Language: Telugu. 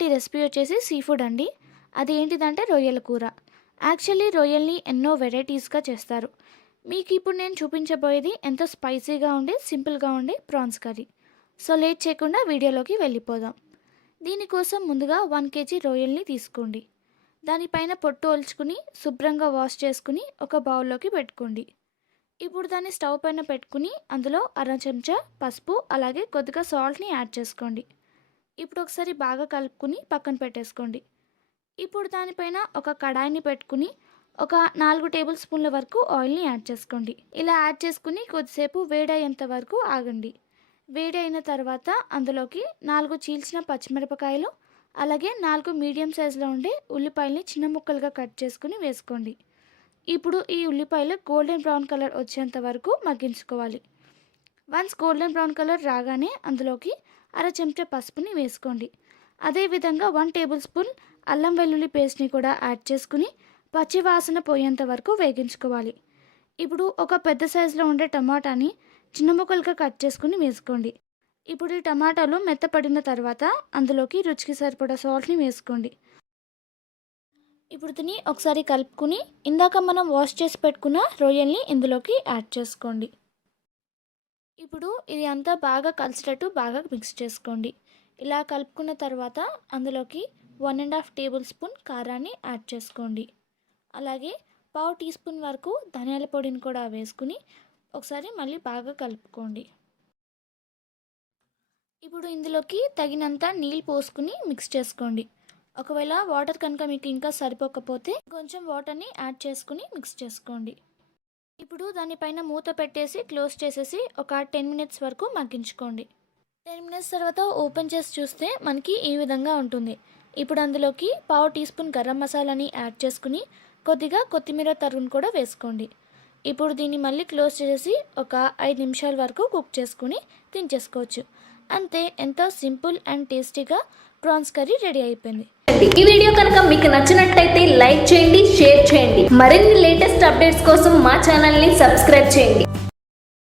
ఇవాల్టి రెసిపీ వచ్చేసి సీ ఫుడ్ అండి. అది ఏంటిదంటే రొయ్యల కూర. యాక్చువల్లీ రొయ్యల్ని ఎన్నో వెరైటీస్‌గా చేస్తారు. మీకు ఇప్పుడు నేను చూపించబోయేది ఎంతో స్పైసీగా ఉండే, సింపుల్‌గా ఉండే ప్రాన్స్ కర్రీ. సో లేట్ చేయకుండా వీడియోలోకి వెళ్ళిపోదాం. దీనికోసం ముందుగా 1 కేజీ రొయ్యల్ని తీసుకోండి. దానిపైన పొట్టు ఒలుచుకుని శుభ్రంగా వాష్ చేసుకుని ఒక బౌల్లోకి పెట్టుకోండి. ఇప్పుడు దాన్ని స్టవ్ పైన పెట్టుకుని అందులో అర చెంచా పసుపు అలాగే కొద్దిగా సాల్ట్‌ని యాడ్ చేసుకోండి. ఇప్పుడు ఒకసారి బాగా కలుపుకుని పక్కన పెట్టేసుకోండి. ఇప్పుడు దానిపైన ఒక కడాయిని పెట్టుకుని ఒక 4 టేబుల్ స్పూన్ల వరకు ఆయిల్ని యాడ్ చేసుకోండి. ఇలా యాడ్ చేసుకుని కొద్దిసేపు వేడయ్యేంత వరకు ఆగండి. వేడి అయిన తర్వాత అందులోకి 4 చీల్చిన పచ్చిమిరపకాయలు అలాగే 4 మీడియం సైజులో ఉండే ఉల్లిపాయల్ని చిన్న ముక్కలుగా కట్ చేసుకుని వేసుకోండి. ఇప్పుడు ఈ ఉల్లిపాయలు గోల్డెన్ బ్రౌన్ కలర్ వచ్చేంత వరకు మగ్గించుకోవాలి. వన్స్ గోల్డెన్ బ్రౌన్ కలర్ రాగానే అందులోకి అర చెంచా పసుపుని వేసుకోండి. అదేవిధంగా 1 టేబుల్ స్పూన్ అల్లం వెల్లుల్లి పేస్ట్ని కూడా యాడ్ చేసుకుని పచ్చి వాసన పోయేంత వరకు వేగించుకోవాలి. ఇప్పుడు ఒక పెద్ద సైజులో ఉండే టమాటాని చిన్న ముక్కలుగా కట్ చేసుకుని వేసుకోండి. ఇప్పుడు ఈ టమాటాలు మెత్తపడిన తర్వాత అందులోకి రుచికి సరిపడా సాల్ట్ని వేసుకోండి. ఇప్పుడు దీన్ని ఒకసారి కలుపుకుని ఇందాక మనం వాష్ చేసి పెట్టుకున్న రొయ్యల్ని ఇందులోకి యాడ్ చేసుకోండి. ఇప్పుడు ఇది అంతా బాగా కలిసేటట్టు బాగా మిక్స్ చేసుకోండి. ఇలా కలుపుకున్న తర్వాత అందులోకి 1.5 టేబుల్ స్పూన్ కారాన్ని యాడ్ చేసుకోండి. అలాగే పావు టీ స్పూన్ వరకు ధనియాల పొడిని కూడా వేసుకుని ఒకసారి మళ్ళీ బాగా కలుపుకోండి. ఇప్పుడు ఇందులోకి తగినంత నీళ్ళు పోసుకుని మిక్స్ చేసుకోండి. ఒకవేళ వాటర్ కనుక మీకు ఇంకా సరిపోకపోతే కొంచెం వాటర్ని యాడ్ చేసుకుని మిక్స్ చేసుకోండి. ఇప్పుడు దానిపైన మూత పెట్టేసి క్లోజ్ చేసేసి ఒక 10 మినిట్స్ వరకు మగ్గించుకోండి. 10 మినిట్స్ తర్వాత ఓపెన్ చేసి చూస్తే మనకి ఈ విధంగా ఉంటుంది. ఇప్పుడు అందులోకి పావు టీ స్పూన్ గరం మసాలాని యాడ్ చేసుకుని కొద్దిగా కొత్తిమీర తరుగును కూడా వేసుకోండి. ఇప్పుడు దీన్ని మళ్ళీ క్లోజ్ చేసేసి ఒక 5 నిమిషాల వరకు కుక్ చేసుకుని దించేసుకోవచ్చు. అంతే, ఎంతో సింపుల్ అండ్ టేస్టీగా ప్రాన్స్ కర్రీ రెడీ అయిపోయింది. ఈ వీడియో కనుక మీకు నచ్చినట్టయితే లైక్ చేయండి, షేర్ చేయండి. మరిన్ని లేటెస్ట్ అప్డేట్స్ కోసం మా ఛానల్ని సబ్స్క్రైబ్ చేయండి.